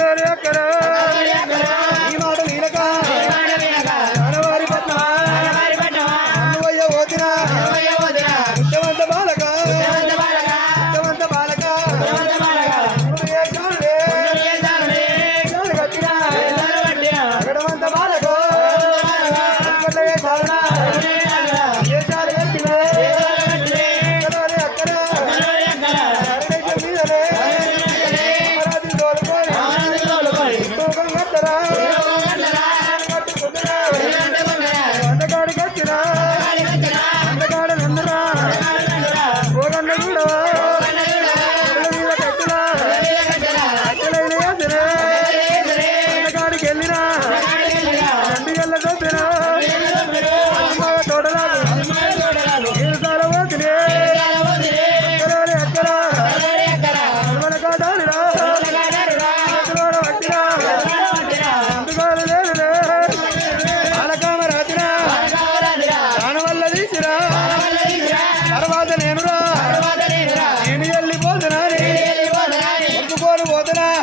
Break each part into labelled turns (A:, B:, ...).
A: करे करे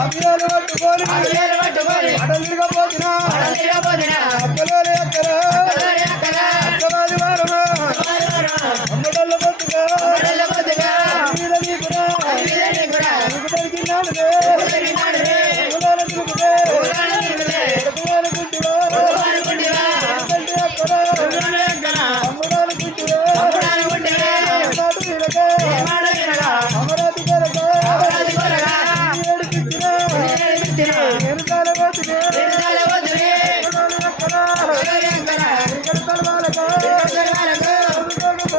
A: Javier Barboni.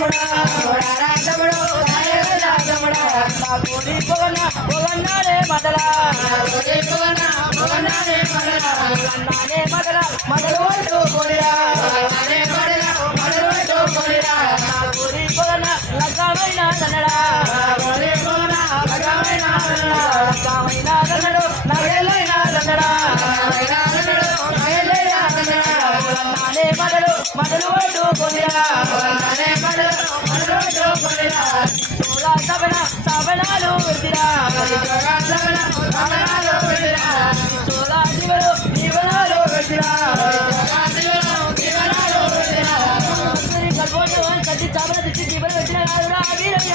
A: తమ్ముడా. ఓడారా తమ్ముడు నాయగల్ల తమ్ముడా. నా కోడి పొగన పొగన్నాడే మదల. నా పొగన పొగన్నాడే మదల. పొగన్నాడే మదల మదలు అంటూ కోడిరా. పొగన్నాడే మదల పొగన లగ్గమైన పొగన లగ్గమైన లగ్గమైన నగలైన పొగన్నాడే మదలు మదలు అంటూ కోడిరా. పొగన్నాడే మదలు మదలు అంటూ కోడిరా. చోళ సవన సవనాలు విడిరా. చోళ సవన సవనాలు విడిరా. చోళ జీవలు జీవనాలు విడిరా. చోళ జీవలు జీవనాలు విడిరా. అందరి కల్పోటవన్ కట్టి చాపల తిట్టి జీవన వచ్చిన కాదురా వీరయ్య.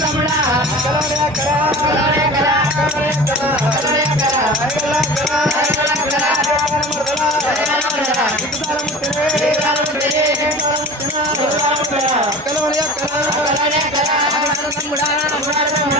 A: తమ్ముడా
B: అక్కలోనే అక్కడ
A: అక్కలోనే అక్కడ.
B: అక్కలోనే అక్కడ
A: అక్కలోనే
B: ఉరుకుతాలు ముట్టనే
A: జీవితాలు ముట్టనే.